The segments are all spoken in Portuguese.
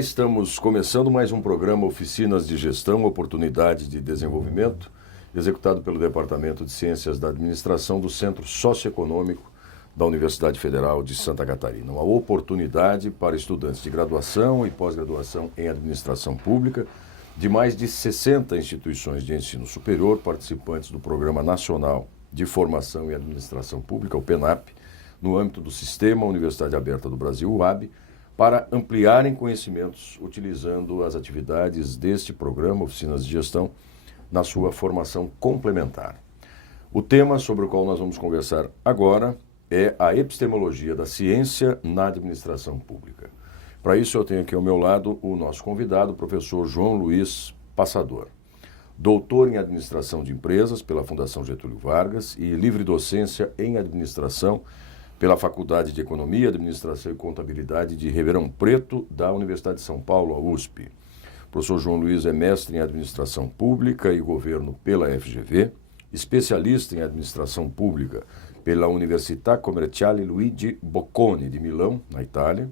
estamos começando mais um programa Oficinas de Gestão, Oportunidades de Desenvolvimento, executado pelo Departamento de Ciências da Administração do Centro Socioeconômico da Universidade Federal de Santa Catarina. Uma oportunidade para estudantes de graduação e pós-graduação em Administração Pública de mais de 60 instituições de ensino superior, participantes do Programa Nacional de Formação em Administração Pública, o PENAP, no âmbito do Sistema Universidade Aberta do Brasil, UAB, para ampliarem conhecimentos utilizando as atividades deste programa, Oficinas de Gestão, na sua formação complementar. O tema sobre o qual nós vamos conversar agora é a epistemologia da ciência na administração pública. Para isso eu tenho aqui ao meu lado o nosso convidado, o professor João Luiz Passador, doutor em administração de empresas pela Fundação Getúlio Vargas e livre docência em administração pela Faculdade de Economia, Administração e Contabilidade de Ribeirão Preto, da Universidade de São Paulo, a USP. O professor João Luiz é mestre em Administração Pública e Governo pela FGV, especialista em Administração Pública pela Università Commerciale Luigi Bocconi, de Milão, na Itália,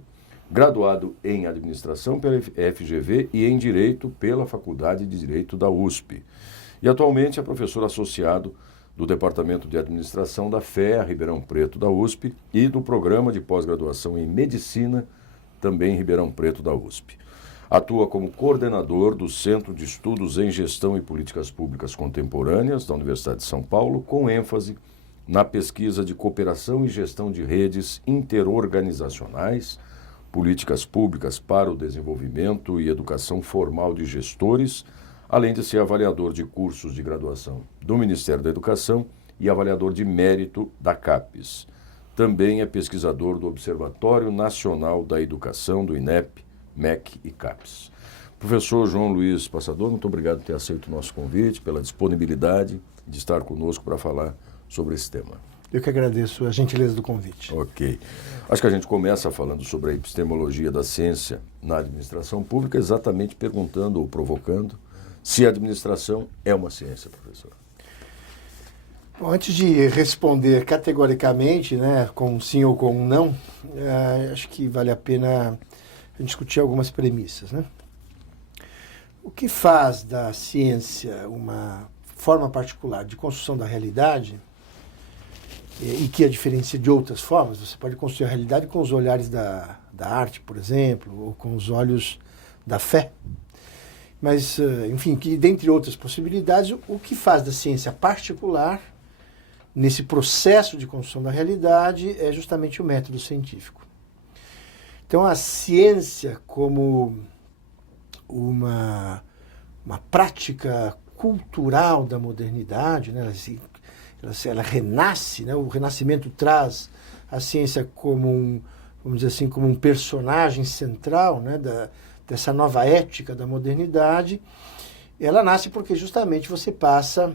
graduado em Administração pela FGV e em Direito pela Faculdade de Direito da USP. E atualmente é professor associado do Departamento de Administração da FEA, Ribeirão Preto, da USP, e do Programa de Pós-Graduação em Medicina, também em Ribeirão Preto, da USP. Atua como coordenador do Centro de Estudos em Gestão e Políticas Públicas Contemporâneas da Universidade de São Paulo, com ênfase na pesquisa de cooperação e gestão de redes interorganizacionais, políticas públicas para o desenvolvimento e educação formal de gestores, além de ser avaliador de cursos de graduação do Ministério da Educação e avaliador de mérito da CAPES. Também é pesquisador do Observatório Nacional da Educação, do INEP, MEC e CAPES. Professor João Luiz Passador, muito obrigado por ter aceito o nosso convite, pela disponibilidade de estar conosco para falar sobre esse tema. Eu que agradeço a gentileza do convite. Ok. Acho que a gente começa falando sobre a epistemologia da ciência na administração pública, exatamente perguntando ou provocando se a administração é uma ciência, professor. Bom, antes de responder categoricamente, né, com sim ou com não, acho que vale a pena discutir algumas premissas, né? O que faz da ciência uma forma particular de construção da realidade e que a diferencia de outras formas? Você pode construir a realidade com os olhares da arte, por exemplo, ou com os olhos da fé. Mas, enfim, que dentre outras possibilidades, o que faz da ciência particular, nesse processo de construção da realidade, é justamente o método científico. Então, a ciência como uma prática cultural da modernidade, né? Ela renasce, né? O Renascimento traz a ciência como vamos dizer assim, como um personagem central, né, dessa nova ética da modernidade. Ela nasce porque justamente você passa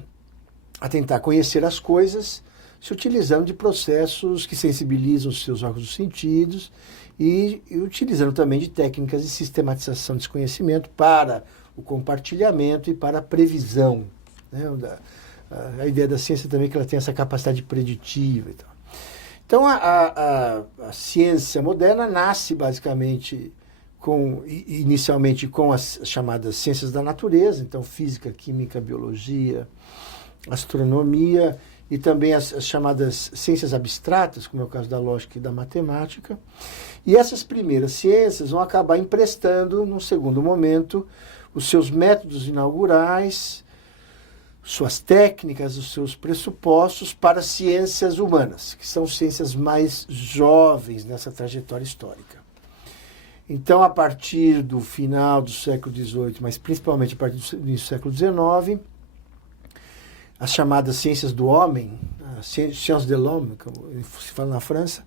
a tentar conhecer as coisas se utilizando de processos que sensibilizam os seus órgãos dos sentidos e utilizando também de técnicas de sistematização desse conhecimento para o compartilhamento e para a previsão, né? A ideia da ciência também é que ela tem essa capacidade preditiva e tal. Então, a ciência moderna nasce basicamente inicialmente com as chamadas ciências da natureza, então física, química, biologia, astronomia e também as chamadas ciências abstratas, como é o caso da lógica e da matemática. E essas primeiras ciências vão acabar emprestando, num segundo momento, os seus métodos inaugurais, suas técnicas, os seus pressupostos para ciências humanas, que são ciências mais jovens nessa trajetória histórica. Então, a partir do final do século XVIII, mas principalmente a partir do início do século XIX, as chamadas ciências do homem, sciences de l'homme, como se fala na França,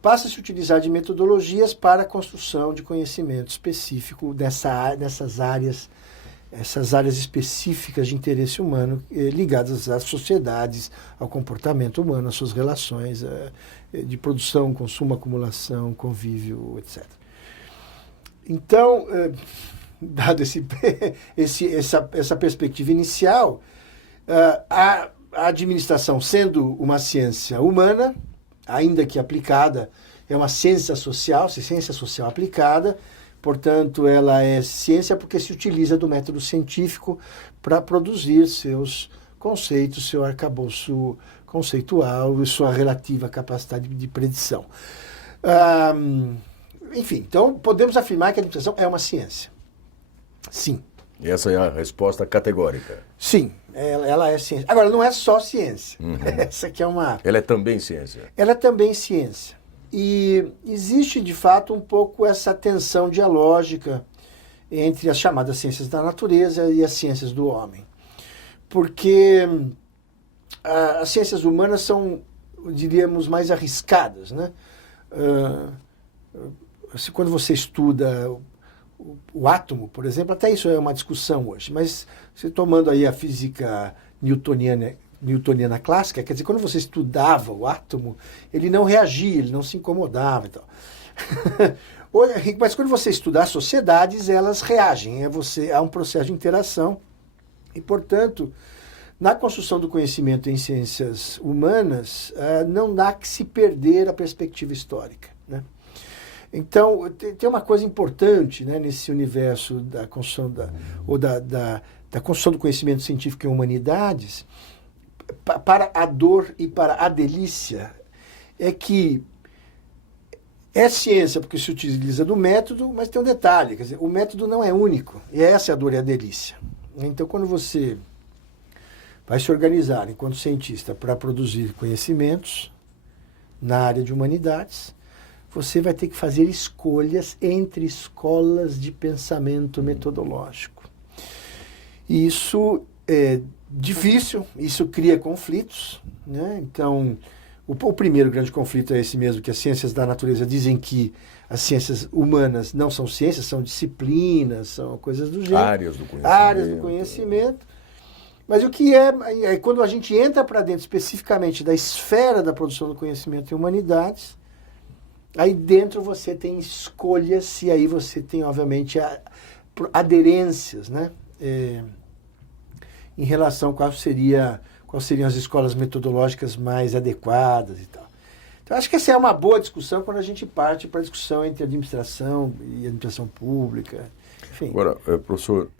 passa a se utilizar de metodologias para a construção de conhecimento específico dessas áreas, essas áreas específicas de interesse humano ligadas às sociedades, ao comportamento humano, às suas relações de produção, consumo, acumulação, convívio, etc. Então, dado essa perspectiva inicial, a administração sendo uma ciência humana, ainda que aplicada é uma ciência social aplicada, portanto, ela é ciência porque se utiliza do método científico para produzir seus conceitos, seu arcabouço conceitual e sua relativa capacidade de predição. Enfim, então podemos afirmar que a administração é uma ciência. Sim. E essa é a resposta categórica. Sim, ela é ciência. Agora, não é só ciência. Essa aqui é uma... Ela é também ciência. Ela é também ciência. E existe, de fato, um pouco essa tensão dialógica entre as chamadas ciências da natureza e as ciências do homem. Porque as ciências humanas são, diríamos, mais arriscadas, né? Quando você estuda o átomo, por exemplo, até isso é uma discussão hoje, mas você tomando aí a física newtoniana clássica, quer dizer, quando você estudava o átomo, ele não reagia, ele não se incomodava e tal. Mas quando você estuda as sociedades, elas reagem, há um processo de interação e, portanto, na construção do conhecimento em ciências humanas, não dá que se perder a perspectiva histórica, né? Então, tem uma coisa importante, né, nesse universo da construção, da construção do conhecimento científico em humanidades, para a dor e para a delícia, é que é ciência porque se utiliza do método, mas tem um detalhe, quer dizer, o método não é único, e essa é a dor e a delícia. Então, quando você vai se organizar enquanto cientista para produzir conhecimentos na área de humanidades, você vai ter que fazer escolhas entre escolas de pensamento metodológico. E isso é difícil, isso cria conflitos, né? Então, o primeiro grande conflito é esse mesmo, que as ciências da natureza dizem que as ciências humanas não são ciências, são disciplinas, são coisas do gênero. Áreas do conhecimento. Mas o que é quando a gente entra para dentro especificamente da esfera da produção do conhecimento em humanidades, aí dentro você tem escolhas e aí você tem, obviamente, aderências, né? Em relação a quais seriam as escolas metodológicas mais adequadas e tal. Então, acho que essa é uma boa discussão quando a gente parte para a discussão entre administração e administração pública. Enfim. Agora, professor,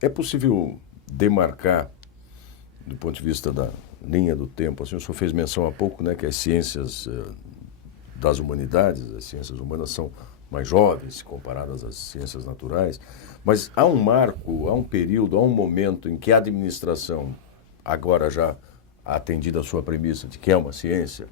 é possível demarcar, do ponto de vista da linha do tempo, assim, o senhor fez menção há pouco, né, que as ciências das humanidades, as ciências humanas são mais jovens comparadas às ciências naturais, mas há um marco, há um período, há um momento em que a administração, agora já atendida a sua premissa de que é uma ciência,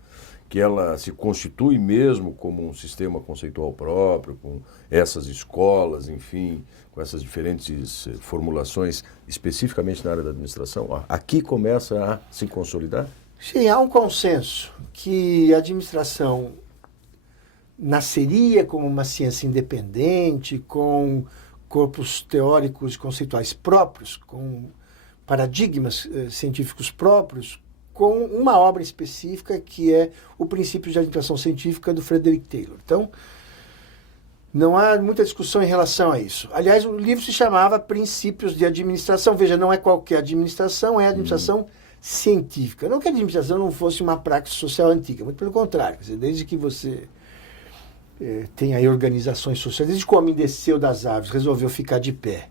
que ela se constitui mesmo como um sistema conceitual próprio, com essas escolas, enfim, com essas diferentes formulações, especificamente na área da administração, aqui começa a se consolidar? Sim, há um consenso que a administração nasceria como uma ciência independente, com corpos teóricos e conceituais próprios, com paradigmas científicos próprios, com uma obra específica que é o Princípio de Administração Científica do Frederick Taylor. Então, não há muita discussão em relação a isso. Aliás, o livro se chamava Princípios de Administração. Veja, não é qualquer administração, é a administração científica. Não que a administração não fosse uma prática social antiga, muito pelo contrário. Quer dizer, desde que você tem aí organizações sociais, desde que o homem desceu das árvores, resolveu ficar de pé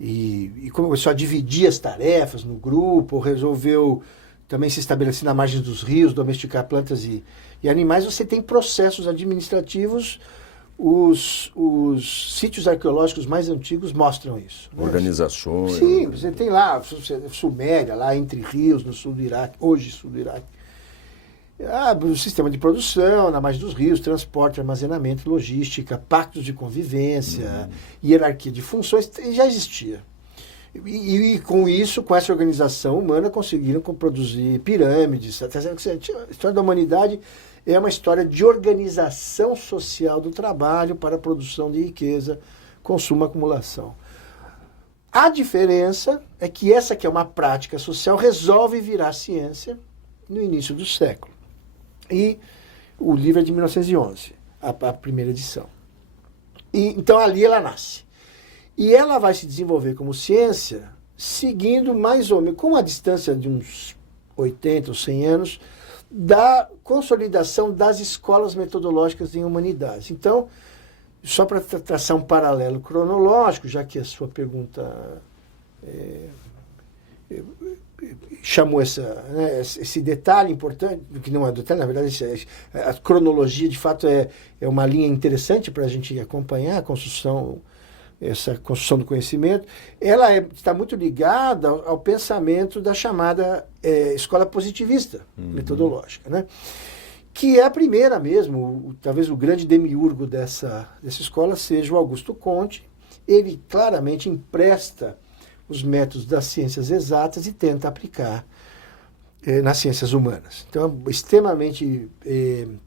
e começou a dividir as tarefas no grupo, resolveu também se estabelecer na margem dos rios, domesticar plantas e animais, você tem processos administrativos. Os sítios arqueológicos mais antigos mostram isso. Organizações. Sim, você tem lá, Suméria, lá entre rios, no sul do Iraque, hoje sul do Iraque. O sistema de produção, na margem dos rios, transporte, armazenamento, logística, pactos de convivência, hierarquia de funções, já existia. E com isso, com essa organização humana, conseguiram produzir pirâmides. A história da humanidade é uma história de organização social do trabalho para a produção de riqueza, consumo, acumulação. A diferença é que essa que é uma prática social resolve virar ciência no início do século. E o livro é de 1911, a primeira edição. Então ali ela nasce. E ela vai se desenvolver como ciência seguindo mais ou menos, com uma distância de uns 80 ou 100 anos, da consolidação das escolas metodológicas em humanidades. Então, só para traçar um paralelo cronológico, já que a sua pergunta chamou esse detalhe importante, que não é detalhe, na verdade, a cronologia, de fato, é uma linha interessante para a gente acompanhar essa construção do conhecimento. Ela está muito ligada ao pensamento da chamada escola positivista metodológica, né? Que é a primeira mesmo, talvez o grande demiurgo dessa escola seja o Augusto Conte. Ele claramente empresta os métodos das ciências exatas e tenta aplicar nas ciências humanas. Então, extremamente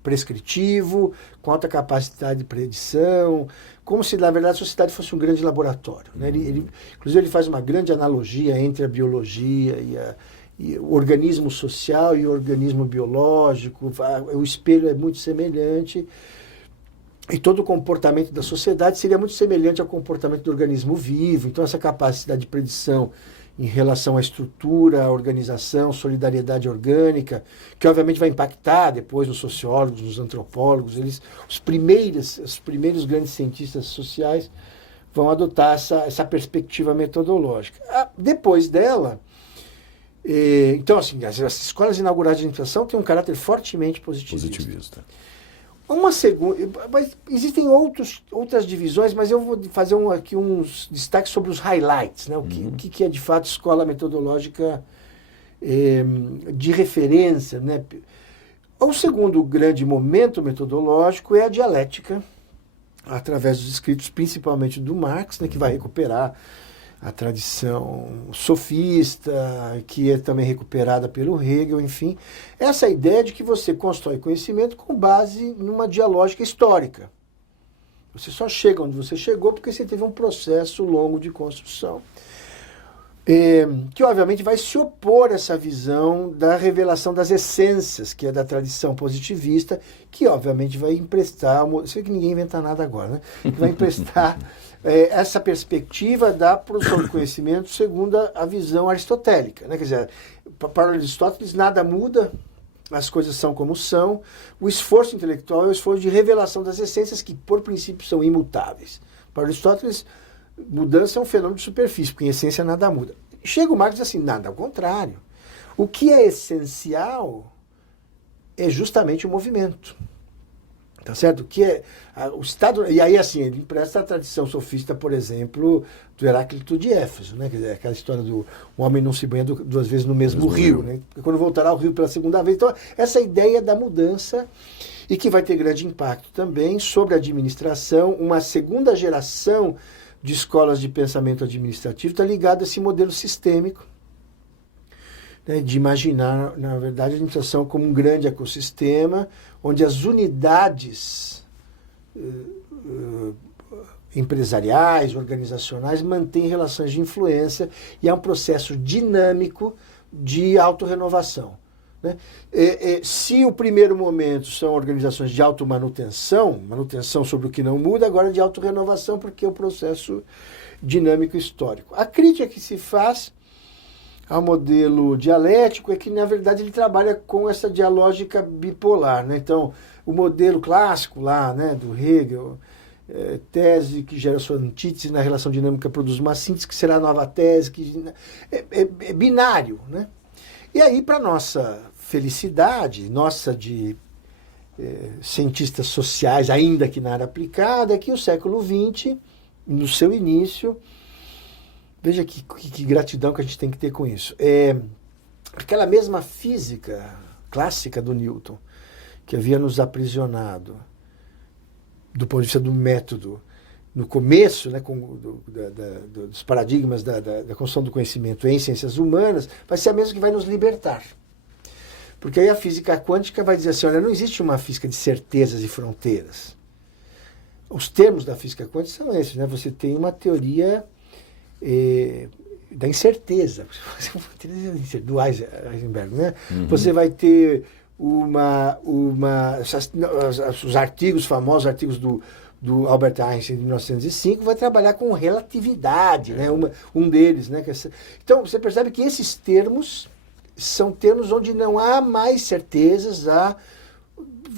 prescritivo, com alta capacidade de predição, como se, na verdade, a sociedade fosse um grande laboratório, né? Inclusive, ele faz uma grande analogia entre a biologia e o organismo social e o organismo biológico. O espelho é muito semelhante. E todo o comportamento da sociedade seria muito semelhante ao comportamento do organismo vivo. Então, essa capacidade de predição em relação à estrutura, à organização, solidariedade orgânica, que obviamente vai impactar depois nos sociólogos, nos antropólogos, os primeiros grandes cientistas sociais vão adotar essa perspectiva metodológica. Depois dela, então, assim, as escolas inauguradas de administração têm um caráter fortemente positivista. Uma segunda, mas existem outras divisões, mas eu vou fazer aqui uns destaques sobre os highlights, né? O que é de fato escola metodológica de referência, né? O segundo grande momento metodológico é a dialética, através dos escritos principalmente do Marx, né? Que vai recuperar a tradição sofista, que é também recuperada pelo Hegel, enfim. Essa ideia de que você constrói conhecimento com base numa dialógica histórica. Você só chega onde você chegou porque você teve um processo longo de construção. Que, obviamente, vai se opor a essa visão da revelação das essências, que é da tradição positivista, que, obviamente, vai emprestar... Você vê que ninguém inventa nada agora, né? Que vai emprestar... essa perspectiva da produção de conhecimento segundo a visão aristotélica, né? Quer dizer, para Aristóteles nada muda, as coisas são como são, o esforço intelectual é o esforço de revelação das essências que, por princípio, são imutáveis. Para Aristóteles, mudança é um fenômeno de superfície, porque em essência nada muda. Chega o Marx e diz assim, nada, ao contrário. O que é essencial é justamente o movimento. Tá certo? Que é o Estado. E aí, assim, ele empresta a tradição sofista, por exemplo, do Heráclito de Éfeso, né? Quer dizer, aquela história do o homem não se banha duas vezes no mesmo rio, né? Quando voltará ao rio pela segunda vez. Então, essa ideia da mudança, e que vai ter grande impacto também sobre a administração. Uma segunda geração de escolas de pensamento administrativo está ligada a esse modelo sistêmico, né? De imaginar, na verdade, a administração como um grande ecossistema, onde as unidades empresariais, organizacionais, mantêm relações de influência e há um processo dinâmico de autorrenovação, né? Se o primeiro momento são organizações de automanutenção, manutenção sobre o que não muda, agora de autorrenovação, porque é o processo dinâmico histórico. A crítica que se faz ao modelo dialético é que, na verdade, ele trabalha com essa dialógica bipolar, né? Então, o modelo clássico lá, né, do Hegel, tese que gera sua antítese na relação dinâmica produz uma síntese que será a nova tese, que é binário, né? E aí, para nossa felicidade, nossa de cientistas sociais, ainda que na área aplicada, é que o século XX, no seu início, veja que gratidão que a gente tem que ter com isso. Aquela mesma física clássica do Newton, que havia nos aprisionado, do ponto de vista do método, no começo, né, dos paradigmas da construção do conhecimento em ciências humanas, vai ser a mesma que vai nos libertar. Porque aí a física quântica vai dizer assim, olha, não existe uma física de certezas e fronteiras. Os termos da física quântica são esses, né? Você tem uma teoria da incerteza, do Heisenberg, né? Uhum. Você vai ter os artigos, famosos artigos do Albert Einstein de 1905, vai trabalhar com relatividade, né? Um deles, né? Então, você percebe que esses termos são termos onde não há mais certezas, há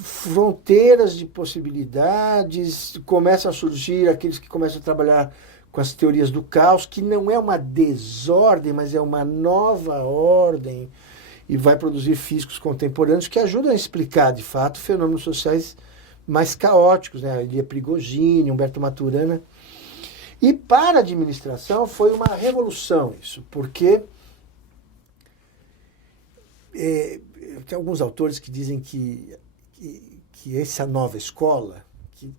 fronteiras de possibilidades, começam a surgir aqueles que começam a trabalhar com as teorias do caos, que não é uma desordem, mas é uma nova ordem, e vai produzir físicos contemporâneos que ajudam a explicar, de fato, fenômenos sociais mais caóticos, né? Elia Prigogine, Humberto Maturana. E para a administração foi uma revolução isso, porque tem alguns autores que dizem que essa nova escola,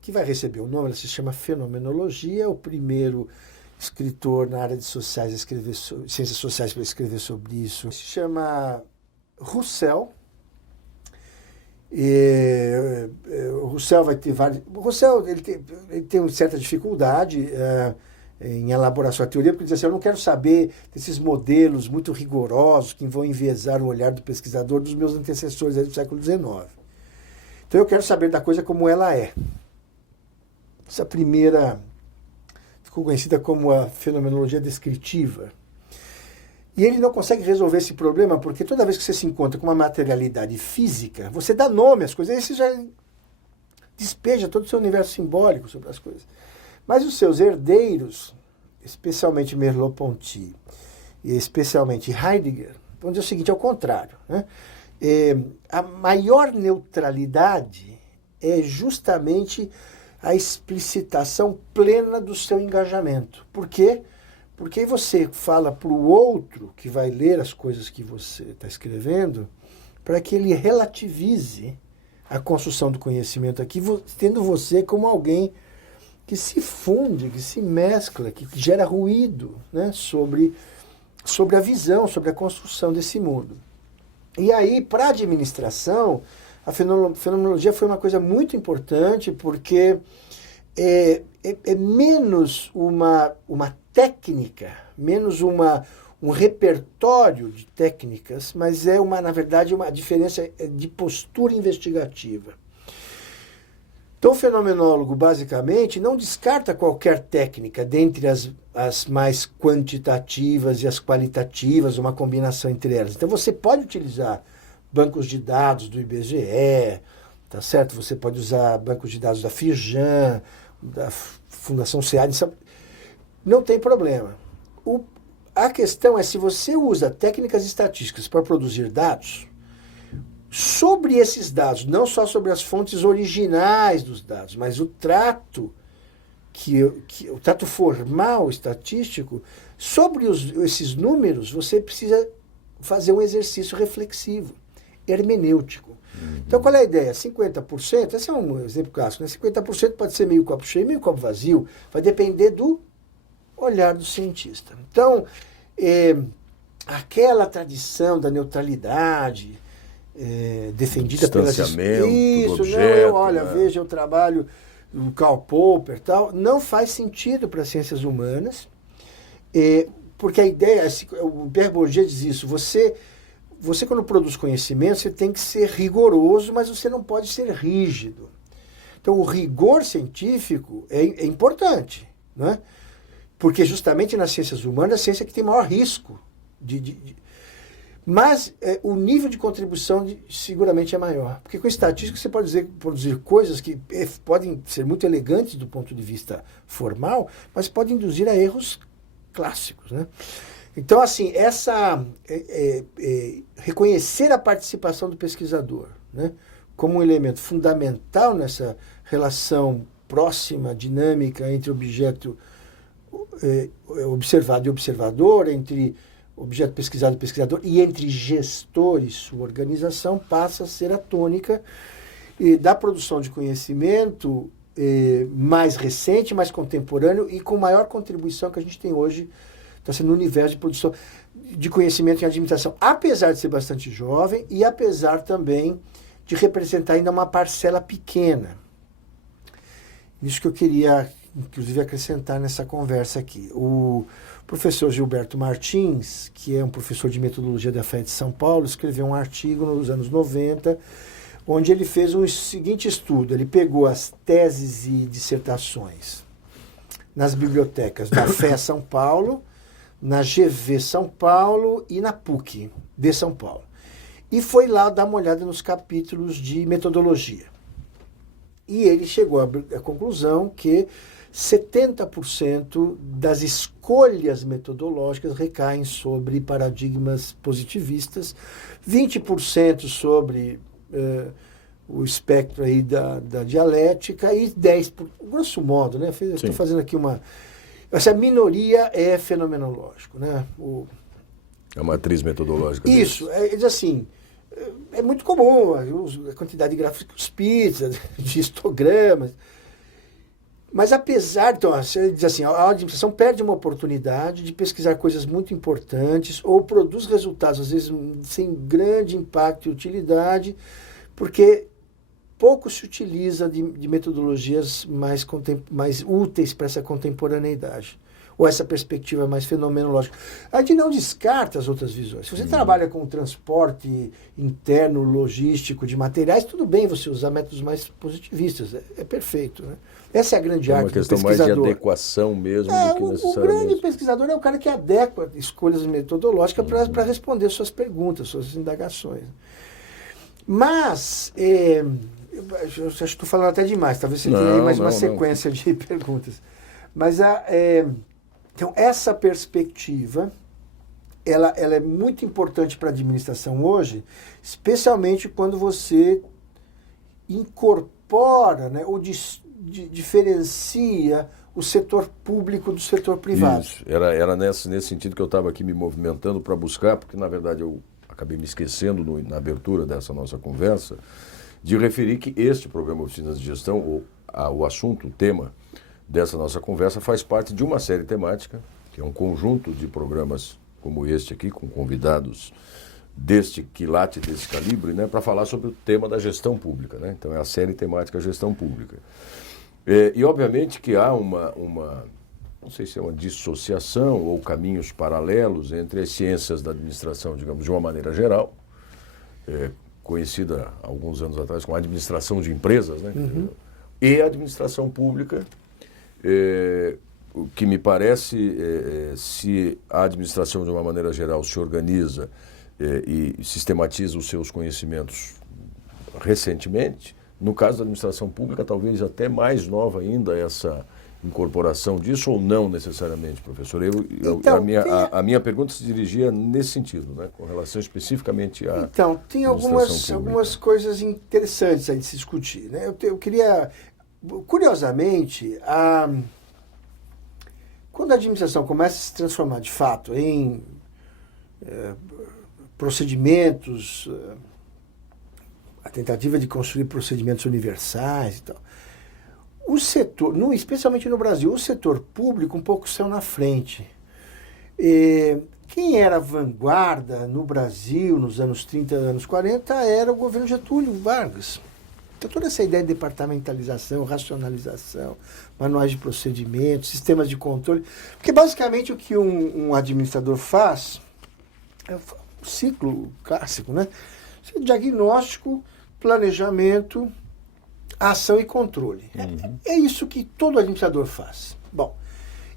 que vai receber o nome, ela se chama Fenomenologia, é o primeiro escritor na área de sociais a escrever ciências sociais para escrever sobre isso. Se chama Roussel. O Roussel vai ter vários... O Roussel ele tem uma certa dificuldade em elaborar sua teoria, porque diz assim, eu não quero saber desses modelos muito rigorosos que vão enviesar o olhar do pesquisador dos meus antecessores do século XIX. Então eu quero saber da coisa como ela é. Essa primeira ficou conhecida como a fenomenologia descritiva. E ele não consegue resolver esse problema porque toda vez que você se encontra com uma materialidade física, você dá nome às coisas, aí você já despeja todo o seu universo simbólico sobre as coisas. Mas os seus herdeiros, especialmente Merleau-Ponty e especialmente Heidegger, vão dizer o seguinte, ao contrário, né? A maior neutralidade é justamente a explicitação plena do seu engajamento. Por quê? Porque aí você fala para o outro que vai ler as coisas que você está escrevendo, para que ele relativize a construção do conhecimento aqui, tendo você como alguém que se funde, que se mescla, que gera ruído, né, sobre a visão, sobre a construção desse mundo. E aí, para a administração, a fenomenologia foi uma coisa muito importante, porque é menos uma técnica, menos um repertório de técnicas, mas é, na verdade, uma diferença de postura investigativa. Então, o fenomenólogo, basicamente, não descarta qualquer técnica dentre as mais quantitativas e as qualitativas, uma combinação entre elas. Então, você pode utilizar bancos de dados do IBGE, tá certo? Você pode usar bancos de dados da Firjan, da Fundação SEAD, não tem problema. A questão é se você usa técnicas estatísticas para produzir dados, sobre esses dados, não só sobre as fontes originais dos dados, mas o trato, o trato formal estatístico, sobre esses números, você precisa fazer um exercício reflexivo, hermenêutico. Então, qual é a ideia? 50%, esse é um exemplo clássico, né? 50% pode ser meio copo cheio, meio copo vazio, vai depender do olhar do cientista. Então, aquela tradição da neutralidade defendida pelas... Isso, do objeto, veja o trabalho do Karl Popper, tal, não faz sentido para as ciências humanas, porque a ideia, o Pierre Bourdieu diz isso, você quando produz conhecimento, você tem que ser rigoroso, mas você não pode ser rígido. Então, o rigor científico é importante, né? Porque justamente nas ciências humanas, a ciência que tem maior risco. Mas o nível de contribuição seguramente é maior. Porque com estatística você pode produzir coisas que podem ser muito elegantes do ponto de vista formal, mas podem induzir a erros clássicos, né? Então, assim, reconhecer a participação do pesquisador, né, como um elemento fundamental nessa relação próxima, dinâmica entre objeto observado e observador, entre objeto pesquisado e pesquisador, e entre gestor e sua organização, passa a ser a tônica da produção de conhecimento mais recente, mais contemporâneo e com maior contribuição que a gente tem hoje, está sendo no universo de produção de conhecimento em administração, apesar de ser bastante jovem e apesar também de representar ainda uma parcela pequena. Isso que eu queria, inclusive, acrescentar nessa conversa aqui. O professor Gilberto Martins, que é um professor de metodologia da FED de São Paulo, escreveu um artigo nos anos 90, onde ele fez o seguinte estudo. Ele pegou as teses e dissertações nas bibliotecas da FE São Paulo, na GV São Paulo e na PUC de São Paulo. E foi lá dar uma olhada nos capítulos de metodologia. E ele chegou à conclusão que 70% das escolhas metodológicas recaem sobre paradigmas positivistas, 20% sobre o espectro aí da dialética e 10%, grosso modo, né? Estou fazendo aqui essa minoria é fenomenológico, né? A matriz metodológica. Isso, ele diz assim, é muito comum a quantidade de gráficos pizza, de histogramas, mas apesar, então, ele diz assim, a administração perde uma oportunidade de pesquisar coisas muito importantes ou produz resultados, às vezes, sem grande impacto e utilidade, porque pouco se utiliza de metodologias mais úteis para essa contemporaneidade, ou essa perspectiva mais fenomenológica. A gente não descarta as outras visões. Se você trabalha com transporte interno, logístico de materiais, tudo bem você usar métodos mais positivistas, é perfeito, né? Essa é a grande arte do pesquisador. É uma questão mais de adequação mesmo do que necessariamente. O grande pesquisador é o cara que adequa escolhas metodológicas para responder suas perguntas, suas indagações. Mas, eu acho que estou falando até demais, talvez você tenha aí mais uma sequência de perguntas. Mas, então, essa perspectiva, ela é muito importante para a administração hoje, especialmente quando você incorpora, né, ou diferencia o setor público do setor privado. Isso, era nesse sentido que eu estava aqui me movimentando para buscar, porque na verdade eu acabei me esquecendo na abertura dessa nossa conversa, de referir que este programa Oficinas de Gestão, o assunto, o tema dessa nossa conversa, faz parte de uma série temática, que é um conjunto de programas como este aqui, com convidados deste quilate, desse calibre, né, para falar sobre o tema da gestão pública, né? Então é a série temática Gestão Pública. E obviamente que há não sei se é uma dissociação ou caminhos paralelos entre as ciências da administração, digamos, de uma maneira geral, conhecida há alguns anos atrás como administração de empresas, né? Uhum. E a administração pública, o que me parece, se a administração de uma maneira geral se organiza e sistematiza os seus conhecimentos recentemente, no caso da administração pública, talvez até mais nova ainda essa incorporação disso, ou não necessariamente, professor? A minha pergunta se dirigia nesse sentido, né, com relação especificamente à Então, tem algumas coisas interessantes aí de se discutir, né? Eu queria, curiosamente, quando a administração começa a se transformar de fato em procedimentos, a tentativa de construir procedimentos universais e tal, o setor, especialmente no Brasil, o setor público um pouco saiu na frente. Quem era vanguarda no Brasil nos anos 30, anos 40, era o governo Getúlio Vargas. Então toda essa ideia de departamentalização, racionalização, manuais de procedimentos, sistemas de controle, porque basicamente o que um administrador faz é um ciclo clássico, né? Diagnóstico, planejamento, ação e controle. Uhum. É isso que todo administrador faz. Bom,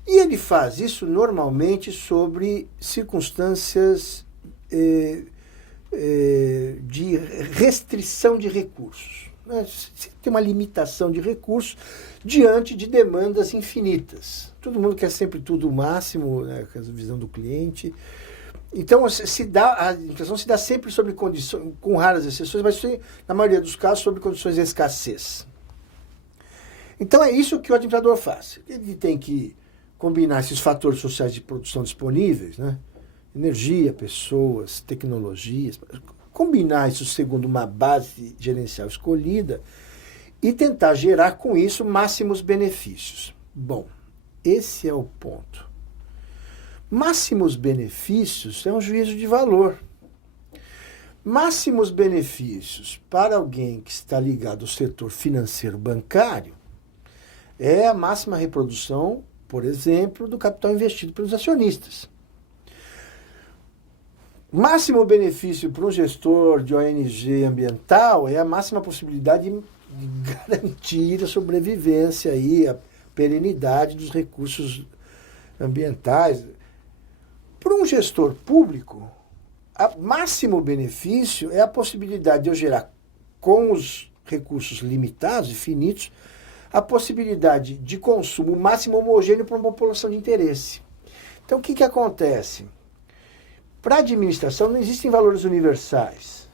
e ele faz isso normalmente sobre circunstâncias de restrição de recursos. Né? Você tem uma limitação de recursos diante de demandas infinitas. Todo mundo quer sempre tudo o máximo, né, com a visão do cliente. Então, a administração se dá sempre sobre condições, com raras exceções, mas na maioria dos casos sobre condições de escassez. Então, é isso que o administrador faz. Ele tem que combinar esses fatores sociais de produção disponíveis, né? Energia, pessoas, tecnologias, combinar isso segundo uma base gerencial escolhida e tentar gerar com isso máximos benefícios. Bom, esse é o ponto. Máximos benefícios é um juízo de valor. Máximos benefícios para alguém que está ligado ao setor financeiro bancário é a máxima reprodução, por exemplo, do capital investido pelos acionistas. Máximo benefício para um gestor de ONG ambiental é a máxima possibilidade de garantir a sobrevivência e a perenidade dos recursos ambientais. Para um gestor público, o máximo benefício é a possibilidade de eu gerar, com os recursos limitados e finitos, a possibilidade de consumo máximo homogêneo para uma população de interesse. Então, o que acontece? Para a administração não existem valores universais.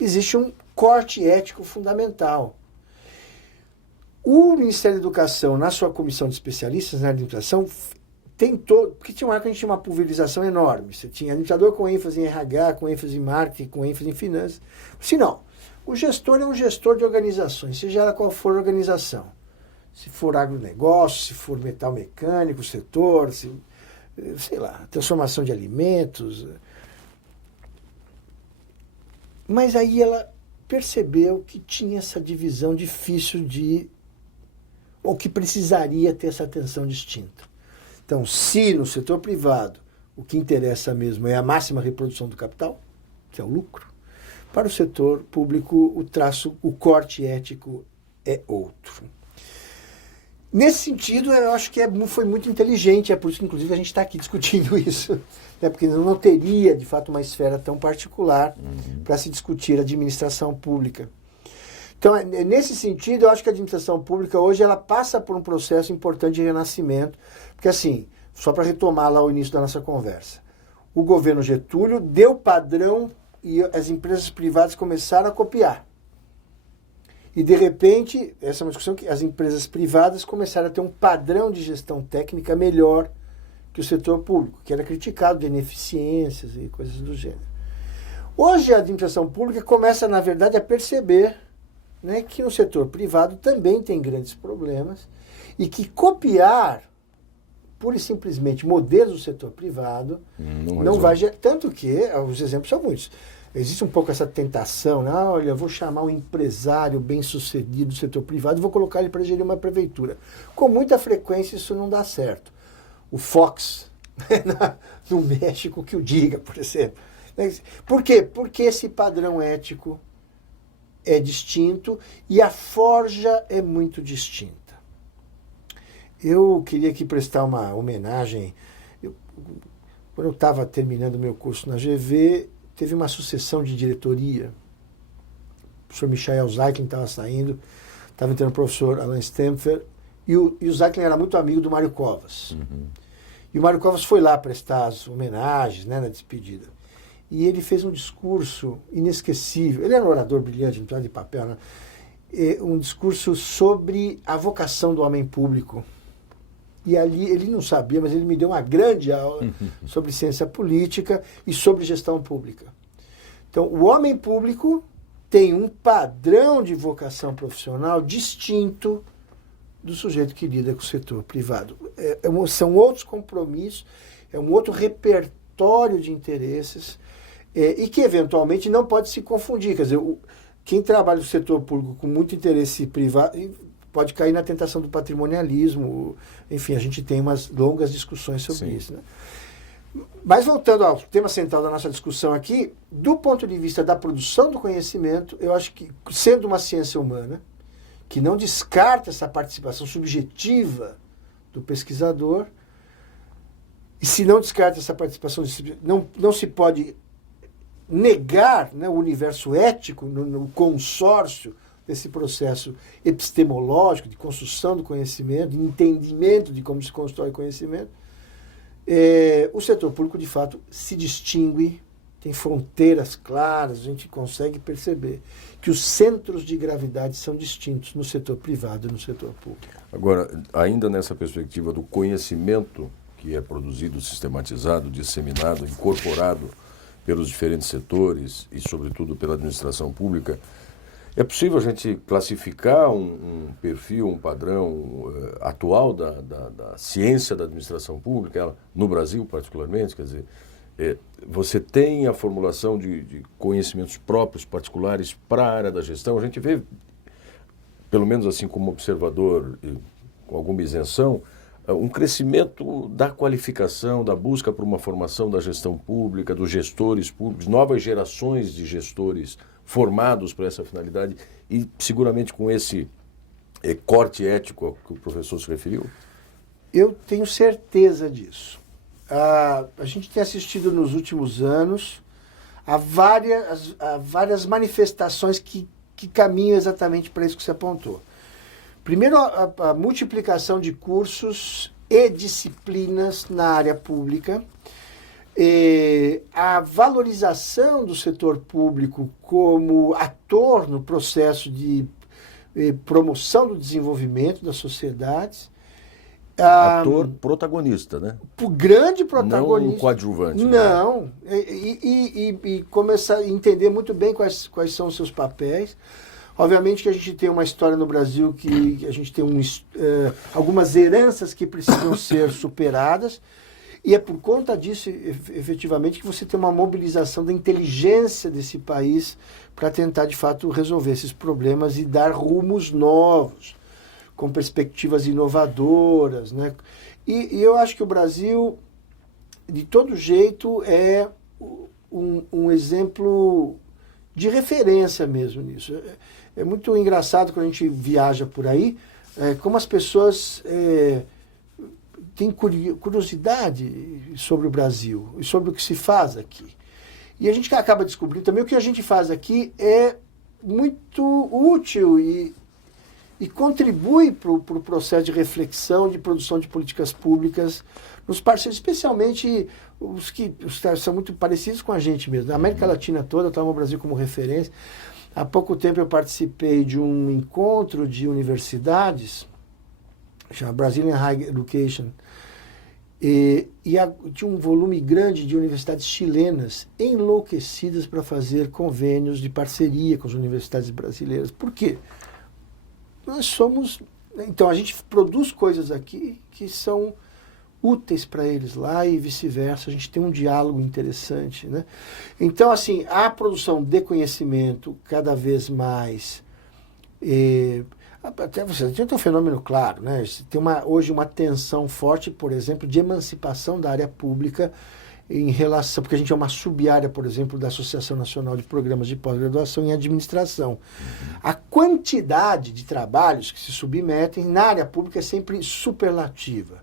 Existe um corte ético fundamental. O Ministério da Educação, na sua comissão de especialistas na administração, tentou, porque tinha uma época que a gente tinha uma pulverização enorme. Você tinha administrador com ênfase em RH, com ênfase em marketing, com ênfase em finanças. Se não, o gestor é um gestor de organizações, seja ela qual for a organização. Se for agronegócio, se for metal mecânico, setor, sei lá, transformação de alimentos. Mas aí ela percebeu que tinha essa divisão difícil ou que precisaria ter essa atenção distinta. Então, se no setor privado o que interessa mesmo é a máxima reprodução do capital, que é o lucro, para o setor público o corte ético é outro. Nesse sentido, eu acho que foi muito inteligente, é por isso que, inclusive, a gente está aqui discutindo isso, né? Porque não teria, de fato, uma esfera tão particular para se discutir a administração pública. Então, nesse sentido, eu acho que a administração pública hoje ela passa por um processo importante de renascimento, porque, assim, só para retomar lá o início da nossa conversa, o governo Getúlio deu padrão e as empresas privadas começaram a copiar. E, de repente, essa é uma discussão que as empresas privadas começaram a ter um padrão de gestão técnica melhor que o setor público, que era criticado de ineficiências e coisas do gênero. Hoje, a administração pública começa, na verdade, a perceber, né, que no setor privado também tem grandes problemas e que copiar, pura e simplesmente, modelos do setor privado não vai gerar. Tanto que, os exemplos são muitos. Existe um pouco essa tentação, né? Olha, eu vou chamar um empresário bem-sucedido do setor privado e vou colocar ele para gerir uma prefeitura. Com muita frequência isso não dá certo. O Fox, no México, que o diga, por exemplo. Por quê? Porque esse padrão ético é distinto e a forja é muito distinta. Eu queria aqui prestar uma homenagem. Quando eu estava terminando meu curso na GV, teve uma sucessão de diretoria. O professor Michael Zeitlin estava saindo, estava entrando o professor Alan Stemfer, e o Zeitlin era muito amigo do Mário Covas. E o Mário Covas foi lá prestar as homenagens, né, na despedida. E ele fez um discurso inesquecível. Ele era um orador brilhante, não precisava de papel, né? Um discurso sobre a vocação do homem público. E ali, ele não sabia, mas ele me deu uma grande aula sobre ciência política e sobre gestão pública. Então, o homem público tem um padrão de vocação profissional distinto do sujeito que lida com o setor privado. São outros compromissos, é um outro repertório de interesses e que, eventualmente, não pode se confundir. Quer dizer, quem trabalha no setor público com muito interesse privado pode cair na tentação do patrimonialismo. Enfim, a gente tem umas longas discussões sobre isso, né? Mas voltando ao tema central da nossa discussão aqui, do ponto de vista da produção do conhecimento, eu acho que, sendo uma ciência humana, que não descarta essa participação subjetiva do pesquisador, e se não descarta essa participação, não se pode negar, né, o universo ético no consórcio desse processo epistemológico de construção do conhecimento, de entendimento de como se constrói conhecimento. O setor público, de fato, se distingue, tem fronteiras claras, a gente consegue perceber que os centros de gravidade são distintos no setor privado e no setor público. Agora, ainda nessa perspectiva do conhecimento que é produzido, sistematizado, disseminado, incorporado pelos diferentes setores e, sobretudo, pela administração pública, é possível a gente classificar um perfil, um padrão atual da ciência da administração pública, no Brasil particularmente? Quer dizer, você tem a formulação de conhecimentos próprios, particulares para a área da gestão? A gente vê, pelo menos assim como observador, com alguma isenção, um crescimento da qualificação, da busca por uma formação da gestão pública, dos gestores públicos, novas gerações de gestores formados para essa finalidade e seguramente com esse corte ético ao que o professor se referiu? Eu tenho certeza disso. a gente tem assistido nos últimos anos a várias manifestações que caminham exatamente para isso que você apontou. Primeiro, a multiplicação de cursos e disciplinas na área pública, a valorização do setor público como ator no processo de promoção do desenvolvimento das sociedades. Ator protagonista, né? Grande protagonista. Não um coadjuvante. Não. E começar a entender muito bem quais são os seus papéis. Obviamente que a gente tem uma história no Brasil que a gente tem algumas heranças que precisam ser superadas, e é por conta disso, efetivamente, que você tem uma mobilização da inteligência desse país para tentar, de fato, resolver esses problemas e dar rumos novos, com perspectivas inovadoras, né? E eu acho que o Brasil, de todo jeito, é um exemplo de referência mesmo nisso. É muito engraçado quando a gente viaja por aí, como as pessoas têm curiosidade sobre o Brasil e sobre o que se faz aqui. E a gente acaba descobrindo também o que a gente faz aqui é muito útil e contribui para o processo de reflexão, de produção de políticas públicas nos parceiros, especialmente os que são muito parecidos com a gente mesmo. Na América Latina toda, toma o Brasil como referência. Há pouco tempo eu participei de um encontro de universidades, chama Brazilian Higher Education, tinha um volume grande de universidades chilenas enlouquecidas para fazer convênios de parceria com as universidades brasileiras. Por quê? Nós somos... Então, a gente produz coisas aqui que são úteis para eles lá e vice-versa. A gente tem um diálogo interessante, né? Então, assim, a produção de conhecimento cada vez mais... até você tem um fenômeno claro, né? Tem hoje uma tensão forte, por exemplo, de emancipação da área pública em relação... Porque a gente é uma sub-área, por exemplo, da Associação Nacional de Programas de Pós-Graduação em Administração. A quantidade de trabalhos que se submetem na área pública é sempre superlativa.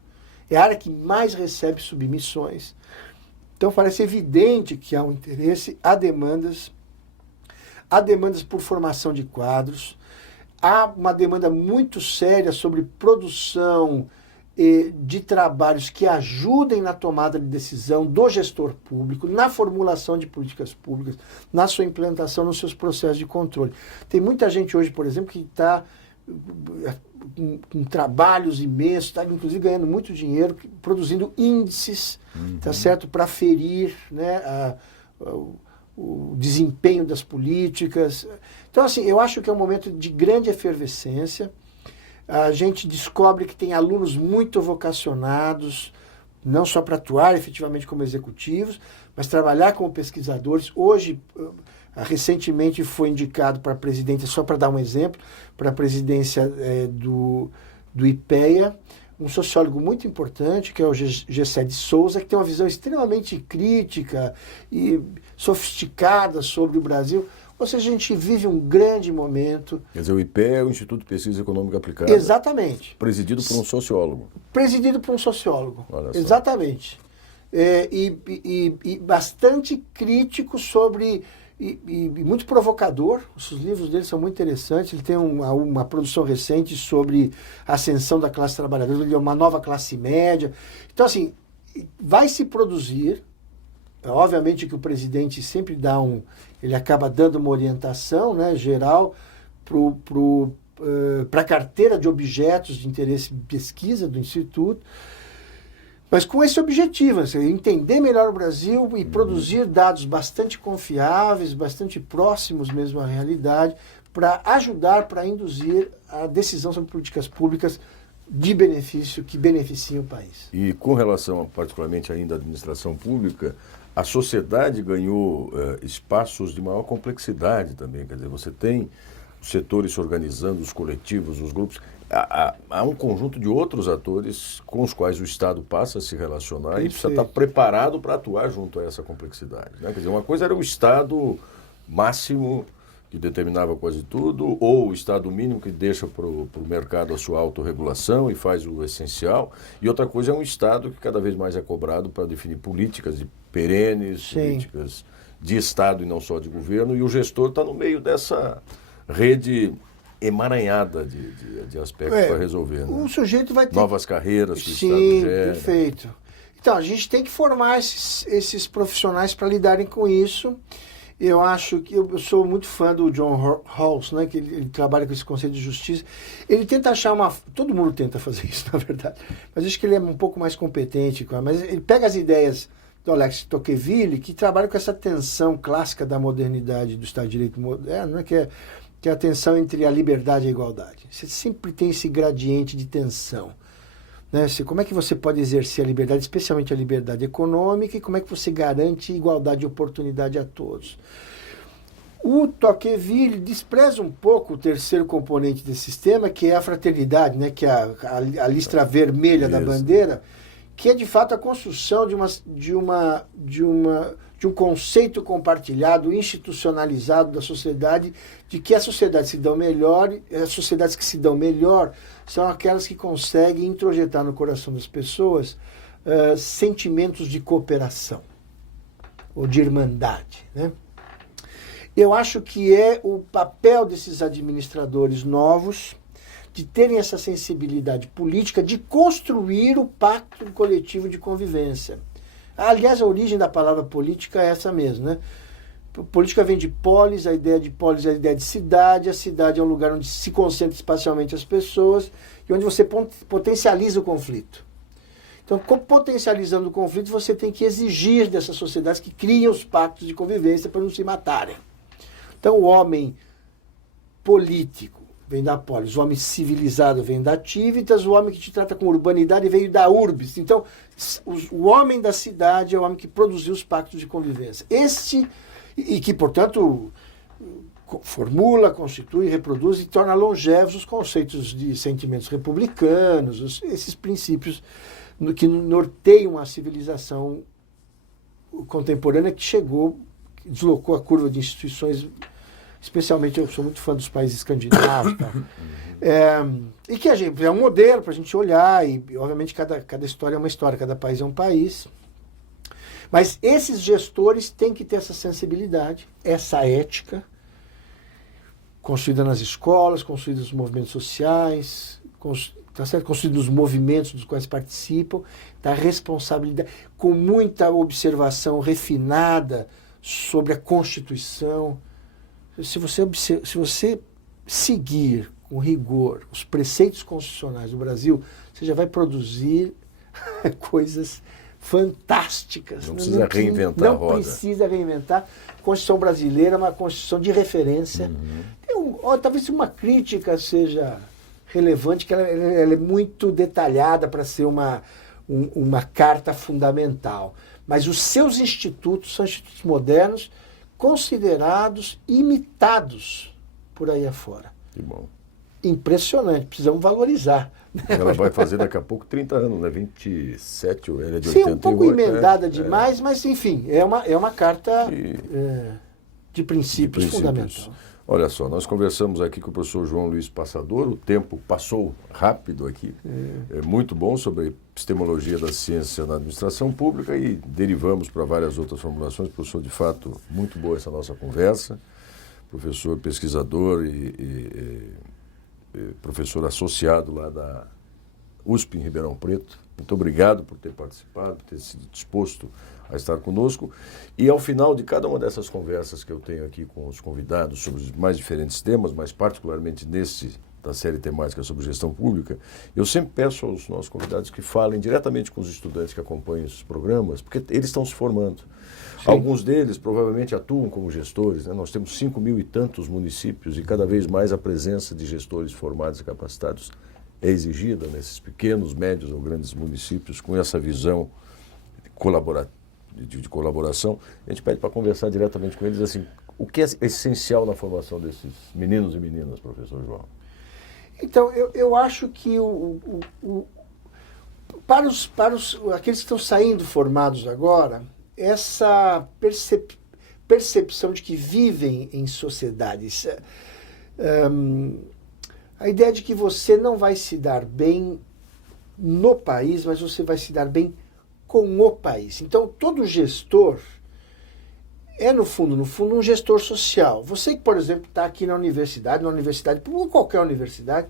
É a área que mais recebe submissões. Então parece evidente que há um interesse, há demandas por formação de quadros, há uma demanda muito séria sobre produção de trabalhos que ajudem na tomada de decisão do gestor público, na formulação de políticas públicas, na sua implantação, nos seus processos de controle. Tem muita gente hoje, por exemplo, que está com trabalhos imensos, está inclusive ganhando muito dinheiro, produzindo índices, tá certo, para aferir, né, o desempenho das políticas. Então, assim, eu acho que é um momento de grande efervescência. A gente descobre que tem alunos muito vocacionados, não só para atuar efetivamente como executivos, mas trabalhar como pesquisadores. Hoje, recentemente foi indicado para a presidência, só para dar um exemplo, para a presidência do IPEA, um sociólogo muito importante, que é o Gessé de Souza, que tem uma visão extremamente crítica e sofisticada sobre o Brasil. Ou seja, a gente vive um grande momento. Quer dizer, o IPEA é o Instituto de Pesquisa Econômica Aplicada. Exatamente. Presidido por um sociólogo. Presidido por um sociólogo. Olha só. Exatamente. E bastante crítico sobre... E muito provocador. Os livros dele são muito interessantes. Ele tem uma produção recente sobre a ascensão da classe trabalhadora, uma nova classe média. Então, assim, vai se produzir. Obviamente que o presidente sempre ele acaba dando uma orientação, né, geral para a carteira de objetos de interesse de pesquisa do Instituto, mas com esse objetivo, entender melhor o Brasil e produzir dados bastante confiáveis, bastante próximos mesmo à realidade, para ajudar, para induzir a decisão sobre políticas públicas de benefício, que beneficiem o país. E com relação, particularmente ainda à administração pública, a sociedade ganhou espaços de maior complexidade também. Quer dizer, você tem os setores se organizando, os coletivos, os grupos. Há um conjunto de outros atores com os quais o Estado passa a se relacionar e precisa estar preparado para atuar junto a essa complexidade, né? Quer dizer, uma coisa era o Estado máximo que determinava quase tudo, ou o Estado mínimo que deixa para o mercado a sua autorregulação e faz o essencial. E outra coisa é um Estado que cada vez mais é cobrado para definir políticas perenes, Sim. políticas de Estado e não só de governo, e o gestor está no meio dessa rede emaranhada de aspectos para resolver. Né? O sujeito vai ter... Novas carreiras que o Estado Sim, gera. perfeito. Então, a gente tem que formar esses profissionais para lidarem com isso. Eu acho que eu sou muito fã do John Rawls, né, que ele trabalha com esse conceito de justiça. Ele tenta achar todo mundo tenta fazer isso, na verdade, mas acho que ele é um pouco mais competente. Mas ele pega as ideias do Alex Tocqueville, que trabalha com essa tensão clássica da modernidade, do Estado de Direito moderno, né, que é a tensão entre a liberdade e a igualdade. Você sempre tem esse gradiente de tensão. Né? Como é que você pode exercer a liberdade, especialmente a liberdade econômica, e como é que você garante igualdade de oportunidade a todos? O Tocqueville despreza um pouco o terceiro componente desse sistema, que é a fraternidade, né? Que é a listra vermelha da bandeira, que é de fato a construção de um conceito compartilhado, institucionalizado da sociedade, de que as sociedades se dão melhor, as sociedades que se dão melhor são aquelas que conseguem introjetar no coração das pessoas sentimentos de cooperação ou de irmandade, né? Eu acho que é o papel desses administradores novos de terem essa sensibilidade política de construir o pacto coletivo de convivência. Aliás, a origem da palavra política é essa mesmo, né? Política vem de polis, a ideia de polis é a ideia de cidade. A cidade é um lugar onde se concentra espacialmente as pessoas e onde você potencializa o conflito. Então, potencializando o conflito, você tem que exigir dessas sociedades que criem os pactos de convivência para não se matarem. Então, o homem político vem da polis, o homem civilizado vem da activitas, o homem que te trata com urbanidade veio da urbis. Então, o homem da cidade é o homem que produziu os pactos de convivência. E que, portanto, formula, constitui, reproduz e torna longevos os conceitos de sentimentos republicanos, esses princípios que norteiam a civilização contemporânea que deslocou a curva de instituições, especialmente eu sou muito fã dos países escandinavos. Tá? E que é um modelo para a gente olhar, e obviamente cada história é uma história, cada país é um país. Mas esses gestores têm que ter essa sensibilidade, essa ética, construída nas escolas, construída nos movimentos sociais, construída nos movimentos dos quais participam, da responsabilidade, com muita observação refinada sobre a Constituição. Se você seguir com rigor os preceitos constitucionais do Brasil, você já vai produzir coisas fantásticas. Não precisa reinventar a roda. Não precisa reinventar. A Constituição brasileira é uma Constituição de referência. Talvez uma crítica seja relevante, que ela é muito detalhada para ser uma carta fundamental. Mas os seus institutos são institutos modernos, considerados, imitados por aí afora. Que bom. Impressionante, precisamos valorizar. Ela vai fazer daqui a pouco 30 anos, né? 27, ela é de 88. Sim, um pouco emendada demais, mas enfim, é uma carta de princípios fundamental. Olha só, nós conversamos aqui com o professor João Luiz Passador, o tempo passou rápido aqui, é muito bom sobre epistemologia da ciência na administração pública e derivamos para várias outras formulações. Professor, de fato, muito boa essa nossa conversa, professor pesquisador e professor associado lá da USP em Ribeirão Preto. Muito obrigado por ter participado, por ter sido disposto a estar conosco. E ao final de cada uma dessas conversas que eu tenho aqui com os convidados sobre os mais diferentes temas, mas particularmente nesse da série temática sobre gestão pública, eu sempre peço aos nossos convidados que falem diretamente com os estudantes que acompanham esses programas, porque eles estão se formando. Sim. Alguns deles provavelmente atuam como gestores, né? Nós temos 5.000 e tantos municípios e cada vez mais a presença de gestores formados e capacitados é exigida nesses pequenos, médios ou grandes municípios com essa visão de colaboração. A gente pede para conversar diretamente com eles assim, o que é essencial na formação desses meninos e meninas, professor João? Então, eu acho que para aqueles que estão saindo formados agora, essa percepção de que vivem em sociedades. A ideia de que você não vai se dar bem no país, mas você vai se dar bem com o país. Então, todo gestor é, no fundo, um gestor social. Você que, por exemplo, está aqui na universidade, ou qualquer universidade,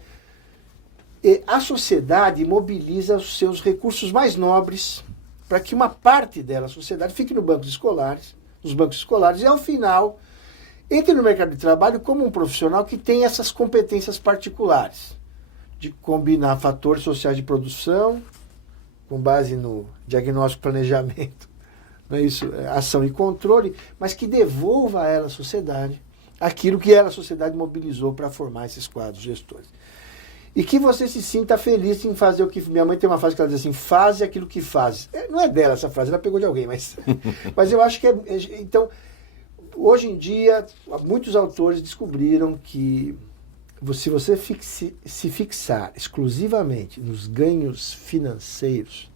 a sociedade mobiliza os seus recursos mais nobres para que uma parte dela, a sociedade, fique nos bancos escolares, e, ao final, entre no mercado de trabalho como um profissional que tem essas competências particulares, de combinar fatores sociais de produção, com base no diagnóstico, planejamento, não é isso? Ação e controle, mas que devolva a ela, a sociedade, aquilo que ela, a sociedade, mobilizou para formar esses quadros gestores. E que você se sinta feliz em fazer o que... Minha mãe tem uma frase que ela diz assim, faze aquilo que fazes. Não é dela essa frase, ela pegou de alguém, mas eu acho que então, hoje em dia, muitos autores descobriram que se você se fixar exclusivamente nos ganhos financeiros,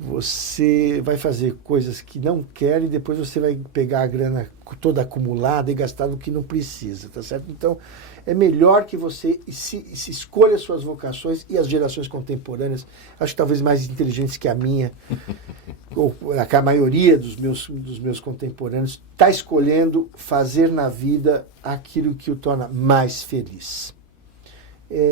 você vai fazer coisas que não quer e depois você vai pegar a grana toda acumulada e gastar no que não precisa, tá certo? Então, é melhor que você se escolha as suas vocações, e as gerações contemporâneas, acho que talvez mais inteligentes que a minha, ou a maioria dos meus contemporâneos, está escolhendo fazer na vida aquilo que o torna mais feliz.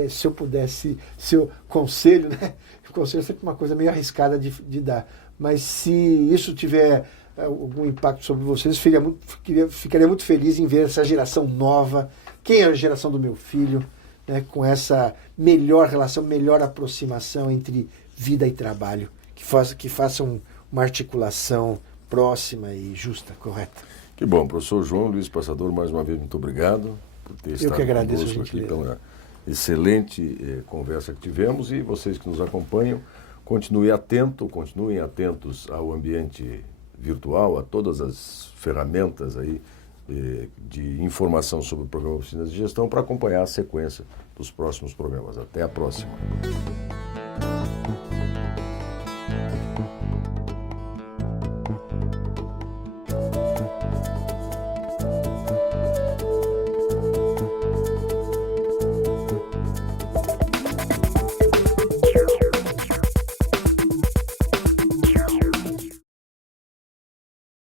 Se eu pudesse, seu conselho, né? O conselho é sempre uma coisa meio arriscada de dar, mas se isso tiver algum impacto sobre vocês, ficaria muito feliz em ver essa geração nova, quem é a geração do meu filho, né, com essa melhor relação, melhor aproximação entre vida e trabalho, que façam uma articulação próxima e justa, correta. Que bom, professor João Luiz Passador, mais uma vez, muito obrigado por ter estado conosco aqui pela excelente conversa que tivemos, e vocês que nos acompanham, continuem atentos ao ambiente virtual, a todas as ferramentas aí de informação sobre o programa Oficinas de Gestão, para acompanhar a sequência dos próximos programas. Até a próxima.